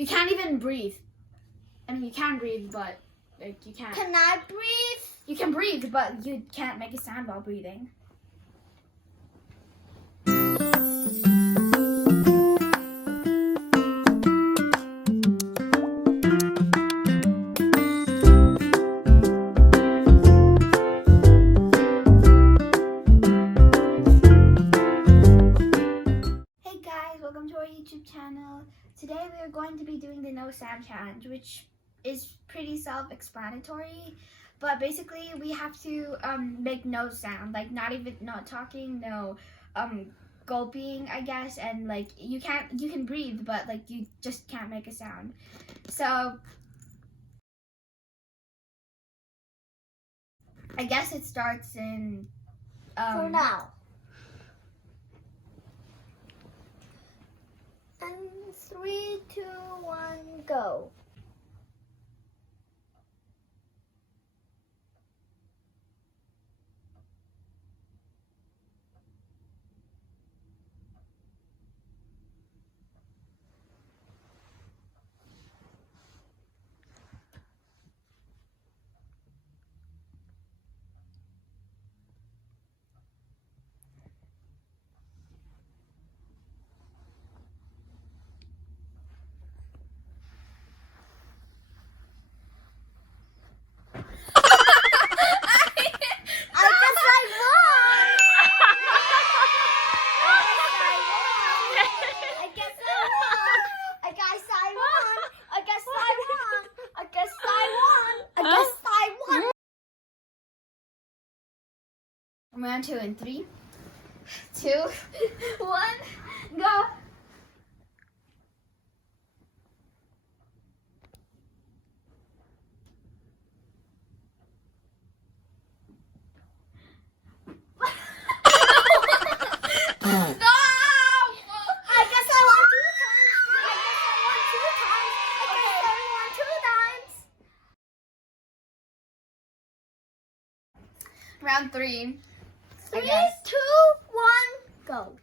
You can't even breathe. I mean, you can breathe, but like you can't. Can I breathe? You can breathe, but you can't make a sound while breathing. Welcome to our YouTube channel. Today we are going to be doing the no sound challenge, which is pretty self-explanatory, but basically we have to make no sound, like not talking, no gulping, I guess, and like you can breathe, but like you just can't make a sound. So I guess it starts in For now. And 3, 2, 1, go. Round 2 in 3, 2, 1, go. Round 3. 3, 2, 1, go.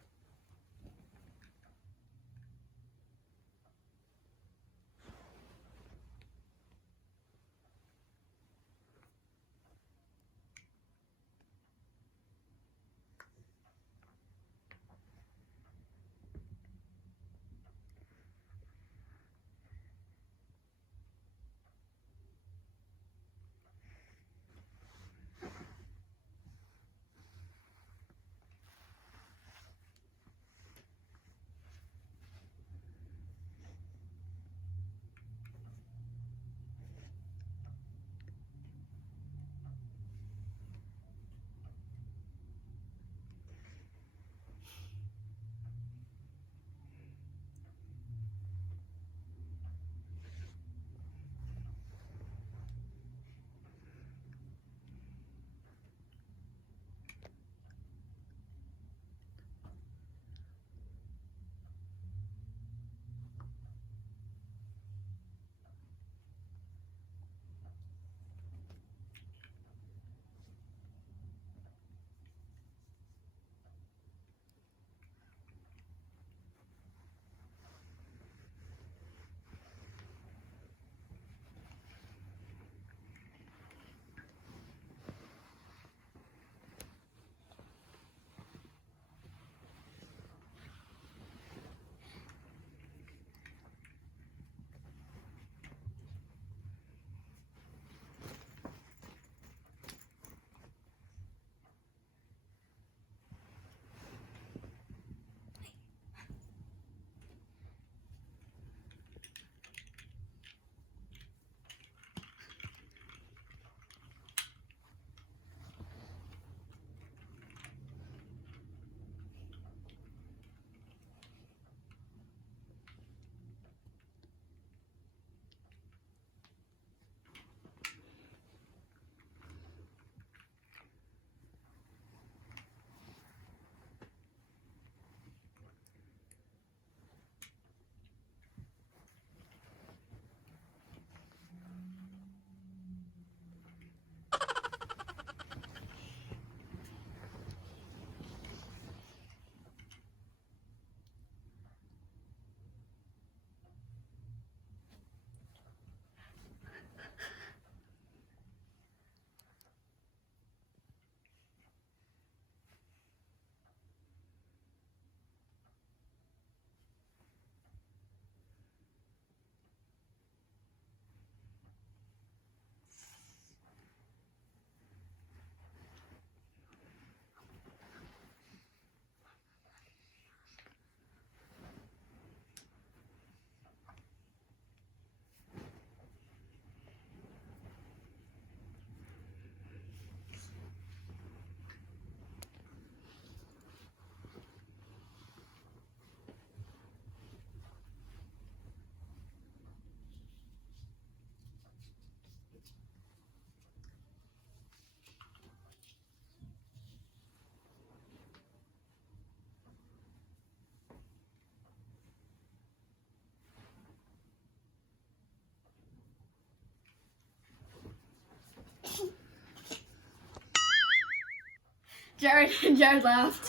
Jared laughed.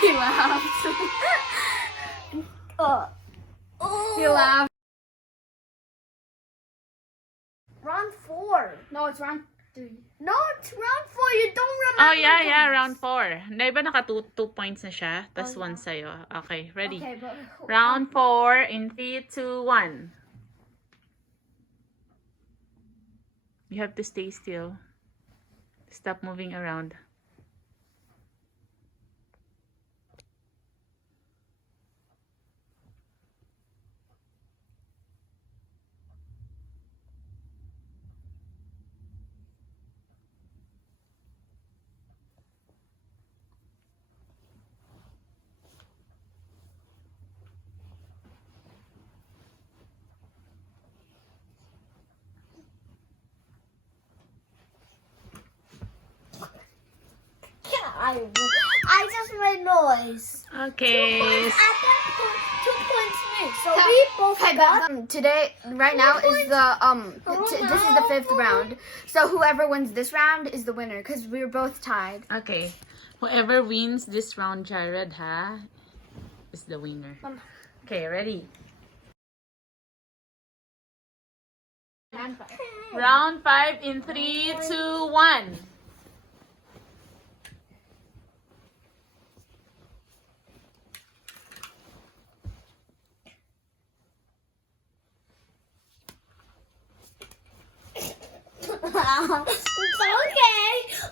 He laughed. He laughed. Round 4. No, it's round 3. No, it's round 4. You don't remember. Oh, yeah, those. round 4. Di ba naka 2 points na siya? Tas Oh, 1 sa'yo. Okay, ready? Okay, but Round 4 in 3, 2, 1. You have to stay still. Stop moving around. I just made noise. Okay. At that point, 2 points me. So we both got. today, right now is the this is the 5th round. So whoever wins this round is the winner because we're both tied. Okay. Whoever wins this round, Jared, is the winner. Okay, ready? Round 5 in 3, 2, 1.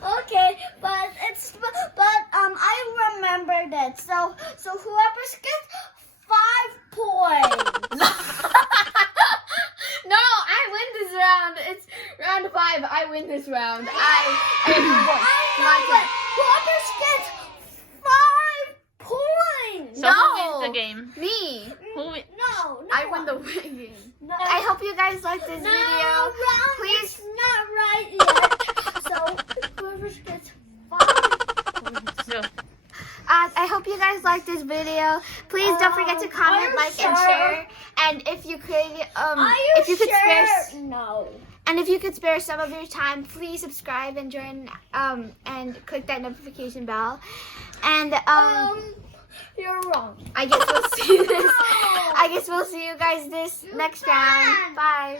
Okay, but I remembered it. So whoever gets 5 points. No, I win this round. It's round 5. I win this round. I know, but whoever gets 5 points. So who wins the game? Me. No. I win the game. No. I hope you guys like this video. Round Please. it's not right yet. So whoever gets 5 points. So, I hope you guys like this video. Please don't forget to comment, like, and share. And if you could, if you could spare, No. and if you could spare some of your time, please subscribe and join, and click that notification bell. And You're wrong. I guess we'll see this. I guess we'll see you guys this next round. Bye.